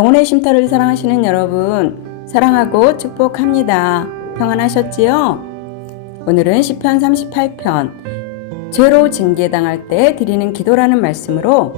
영혼의 쉼터를 사랑하시는 여러분, 사랑하고 축복합니다. 평안하셨지요? 오늘은 시편 38편 죄로 징계당할 때 드리는 기도라는 말씀으로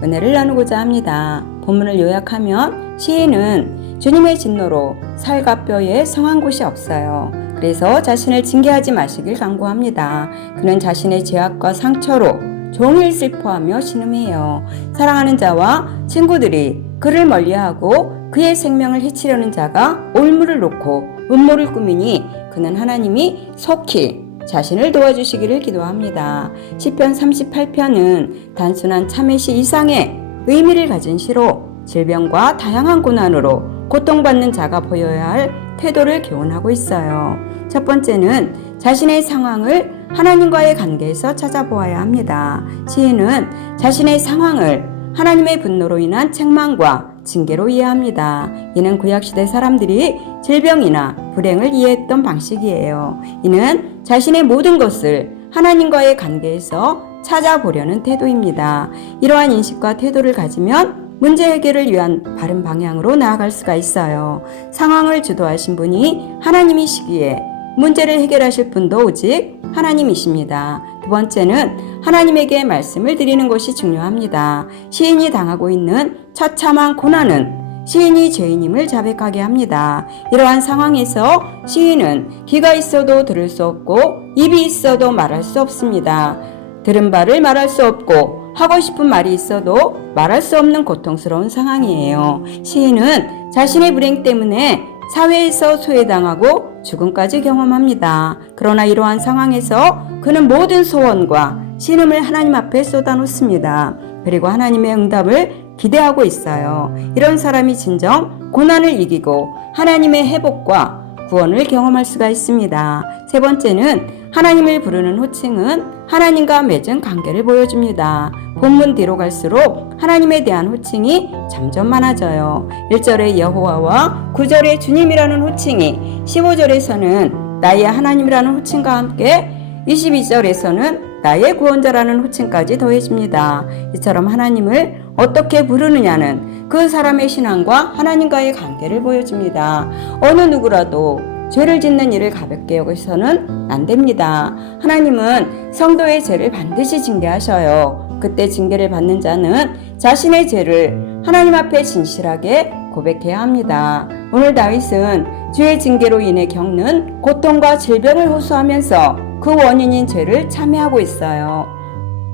은혜를 나누고자 합니다. 본문을 요약하면 시인은 주님의 진노로 살과 뼈에 성한 곳이 없어요. 그래서 자신을 징계하지 마시길 간구합니다. 그는 자신의 죄악과 상처로 종일 슬퍼하며 신음해요. 사랑하는 자와 친구들이 그를 멀리하고 그의 생명을 해치려는 자가 올무를 놓고 음모를 꾸미니 그는 하나님이 속히 자신을 도와주시기를 기도합니다. 시편 38편은 단순한 참회시 이상의 의미를 가진 시로 질병과 다양한 고난으로 고통받는 자가 보여야 할 태도를 교훈하고 있어요. 첫 번째는 자신의 상황을 하나님과의 관계에서 찾아보아야 합니다. 시인은 자신의 상황을 하나님의 분노로 인한 책망과 징계로 이해합니다. 이는 구약시대 사람들이 질병이나 불행을 이해했던 방식이에요. 이는 자신의 모든 것을 하나님과의 관계에서 찾아보려는 태도입니다. 이러한 인식과 태도를 가지면 문제 해결을 위한 바른 방향으로 나아갈 수가 있어요. 상황을 주도하신 분이 하나님이시기에 문제를 해결하실 분도 오직 하나님이십니다. 두 번째는 하나님에게 말씀을 드리는 것이 중요합니다. 시인이 당하고 있는 처참한 고난은 시인이 죄인임을 자백하게 합니다. 이러한 상황에서 시인은 귀가 있어도 들을 수 없고 입이 있어도 말할 수 없습니다. 들은 바를 말할 수 없고 하고 싶은 말이 있어도 말할 수 없는 고통스러운 상황이에요. 시인은 자신의 불행 때문에 사회에서 소외당하고 죽음까지 경험합니다. 그러나 이러한 상황에서 그는 모든 소원과 신음을 하나님 앞에 쏟아놓습니다. 그리고 하나님의 응답을 기대하고 있어요. 이런 사람이 진정 고난을 이기고 하나님의 회복과 구원을 경험할 수가 있습니다. 세 번째는 하나님을 부르는 호칭은 하나님과 맺은 관계를 보여줍니다. 본문 뒤로 갈수록 하나님에 대한 호칭이 점점 많아져요. 1절에 여호와와 9절에 주님이라는 호칭이 15절에서는 나의 하나님이라는 호칭과 함께 22절에서는 나의 구원자라는 호칭까지 더해집니다. 이처럼 하나님을 어떻게 부르느냐는 그 사람의 신앙과 하나님과의 관계를 보여줍니다. 어느 누구라도 죄를 짓는 일을 가볍게 여기서는 안 됩니다. 하나님은 성도의 죄를 반드시 징계하셔요. 그때 징계를 받는 자는 자신의 죄를 하나님 앞에 진실하게 고백해야 합니다. 오늘 다윗은 주의 징계로 인해 겪는 고통과 질병을 호소하면서 그 원인인 죄를 참회하고 있어요.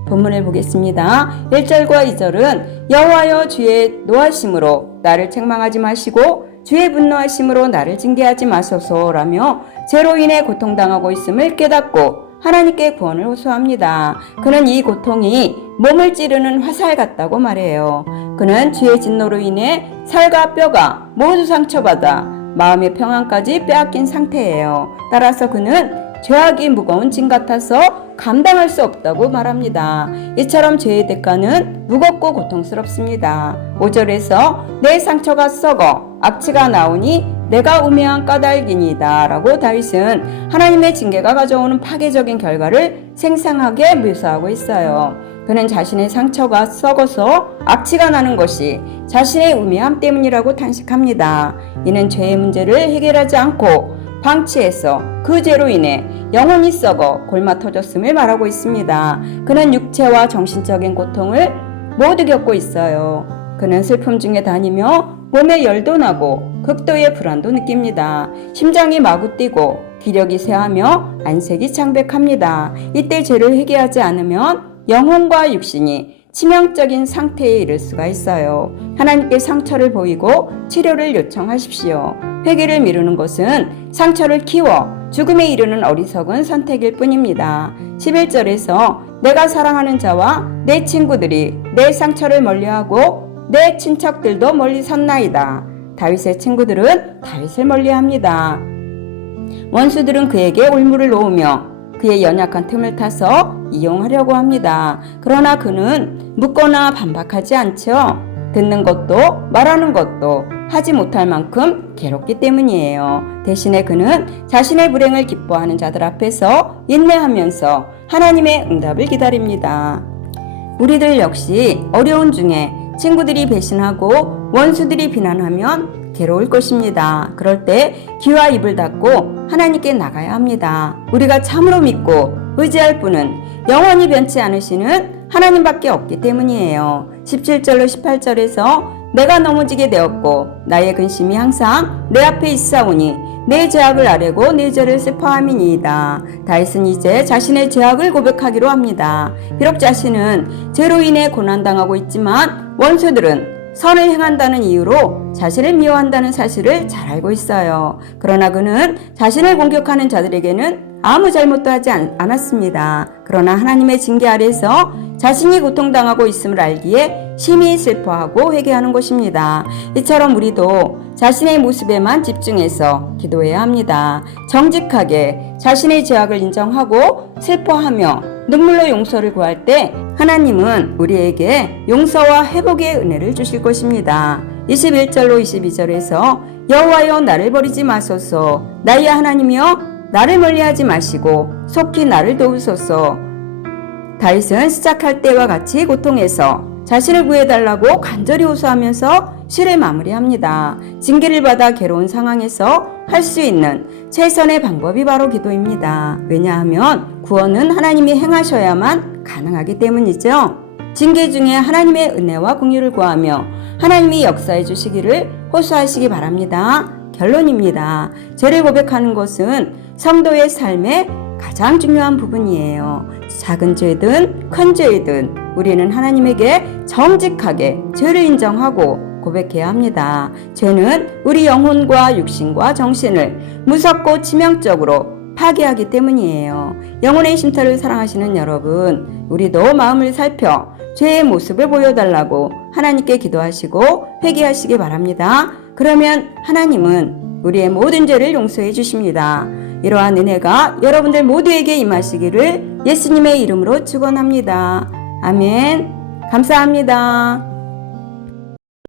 본문을 보겠습니다. 1절과 2절은 여호와여 주의 노하심으로 나를 책망하지 마시고 주의 분노하심으로 나를 징계하지 마소서라며 죄로 인해 고통당하고 있음을 깨닫고 하나님께 구원을 호소합니다. 그는 이 고통이 몸을 찌르는 화살 같다고 말해요. 그는 주의 진노로 인해 살과 뼈가 모두 상처받아 마음의 평안까지 빼앗긴 상태예요. 따라서 그는 죄악이 무거운 짐 같아서 감당할 수 없다고 말합니다. 이처럼 죄의 대가는 무겁고 고통스럽습니다. 5절에서 내 상처가 썩어 악취가 나오니 내가 우매한 까닭이니이다 라고 다윗은 하나님의 징계가 가져오는 파괴적인 결과를 생생하게 묘사하고 있어요. 그는 자신의 상처가 썩어서 악취가 나는 것이 자신의 우매함 때문이라고 탄식합니다. 이는 죄의 문제를 해결하지 않고 방치해서 그 죄로 인해 영혼이 썩어 골마 터졌음을 말하고 있습니다. 그는 육체와 정신적인 고통을 모두 겪고 있어요. 그는 슬픔 중에 다니며 몸에 열도 나고 극도의 불안도 느낍니다. 심장이 마구 뛰고 기력이 쇠하며 안색이 창백합니다. 이때 죄를 회개하지 않으면 영혼과 육신이 치명적인 상태에 이를 수가 있어요. 하나님께 상처를 보이고 치료를 요청하십시오. 회개를 미루는 것은 상처를 키워 죽음에 이르는 어리석은 선택일 뿐입니다. 11절에서 내가 사랑하는 자와 내 친구들이 내 상처를 멀리하고 내 친척들도 멀리 섰나이다. 다윗의 친구들은 다윗을 멀리합니다. 원수들은 그에게 올무를 놓으며 그의 연약한 틈을 타서 이용하려고 합니다. 그러나 그는 묻거나 반박하지 않죠. 듣는 것도 말하는 것도 하지 못할 만큼 괴롭기 때문이에요. 대신에 그는 자신의 불행을 기뻐하는 자들 앞에서 인내하면서 하나님의 응답을 기다립니다. 우리들 역시 어려운 중에 친구들이 배신하고 원수들이 비난하면 괴로울 것입니다. 그럴 때 귀와 입을 닫고 하나님께 나가야 합니다. 우리가 참으로 믿고 의지할 분은 영원히 변치 않으시는 하나님밖에 없기 때문이에요. 17절로 18절에서 내가 넘어지게 되었고 나의 근심이 항상 내 앞에 있사오니 내 죄악을 아뢰고 내 죄를 슬퍼함이니이다. 다윗은 이제 자신의 죄악을 고백하기로 합니다. 비록 자신은 죄로 인해 고난당하고 있지만 원수들은 선을 행한다는 이유로 자신을 미워한다는 사실을 잘 알고 있어요. 그러나 그는 자신을 공격하는 자들에게는 아무 잘못도 하지 않았습니다. 그러나 하나님의 징계 아래서 자신이 고통당하고 있음을 알기에 심히 슬퍼하고 회개하는 것입니다. 이처럼 우리도 자신의 모습에만 집중해서 기도해야 합니다. 정직하게 자신의 죄악을 인정하고 슬퍼하며 눈물로 용서를 구할 때 하나님은 우리에게 용서와 회복의 은혜를 주실 것입니다. 21절로 22절에서 여호와여 나를 버리지 마소서 나의 하나님이여 나를 멀리하지 마시고 속히 나를 도우소서. 다윗은 시작할 때와 같이 고통에서 자신을 구해달라고 간절히 호소하면서 시를 마무리합니다. 징계를 받아 괴로운 상황에서 할 수 있는 최선의 방법이 바로 기도입니다. 왜냐하면 구원은 하나님이 행하셔야만 가능하기 때문이죠. 징계 중에 하나님의 은혜와 긍휼을 구하며 하나님이 역사해 주시기를 호소하시기 바랍니다. 결론입니다. 죄를 고백하는 것은 성도의 삶의 가장 중요한 부분이에요. 작은 죄든 큰 죄든 우리는 하나님에게 정직하게 죄를 인정하고 고백해야 합니다. 죄는 우리 영혼과 육신과 정신을 무섭고 치명적으로 파괴하기 때문이에요. 영혼의 쉼터를 사랑하시는 여러분, 우리도 마음을 살펴 죄의 모습을 보여달라고 하나님께 기도하시고 회개하시기 바랍니다. 그러면 하나님은 우리의 모든 죄를 용서해 주십니다. 이러한 은혜가 여러분들 모두에게 임하시기를 예수님의 이름으로 축원합니다. 아멘. 감사합니다.